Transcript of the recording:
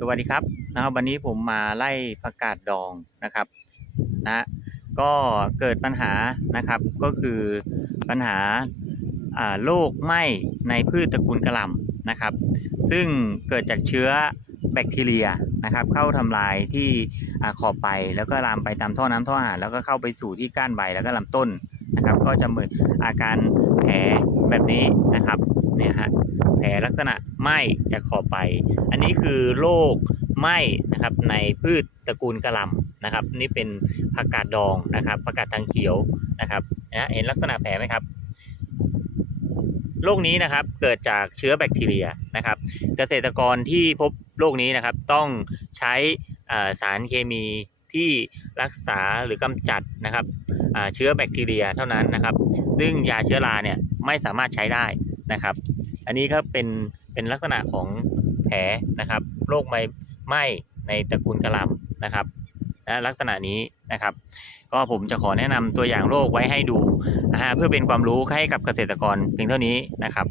สวัสดีครับนะครับวันนี้ผมมาไล่ผักกาดดองนะครับนะก็เกิดปัญหานะครับก็คือปัญหาโรคไหม้ในพืชตระกูลกระหล่ำนะครับ ซึ่งเกิดจากเชื้อแบคทีเรียนะครับ เข้าทำลายที่ขอบใบแล้วก็ลามไปตามท่อน้ำท่ออาหารแล้วก็เข้าไปสู่ที่ก้านใบแล้วก็ลำต้นนะครับ ก็จะเหมือนอาการแผลแบบนี้นะครับเนี่ยฮะ แผลลักษณะไหม้จากขอบใบ อันนี้คือโรคไหม้นะครับในพืชตระกูลกระลำนะครับ นี่เป็นผักกาดดองนะครับผักกาดทางเขียวนะครับนะเห็นลักษณะแผลไหมครับโรคนี้นะครับเกิดจากเชื้อแบคทีเรียนะครับ เกษตรกรที่พบโรคนี้นะครับต้องใช้สารเคมีที่รักษาหรือกำจัดนะครับเชื้อแบคทีเรียเท่านั้นนะครับ ซึ่งยาเชื้อราเนี่ยไม่สามารถใช้ได้นะครับ อันนี้ก็เป็นเป็นลักษณะของแผลนะครับโรคใบไหม้ในตระกูลกระลำนะครับนะลักษณะนี้นะครับ ก็ผมจะขอแนะนำตัวอย่างโรคไว้ให้ดูนะฮะเพื่อเป็นความรู้ให้กับเกษตรกรเพียงเท่านี้นะครับ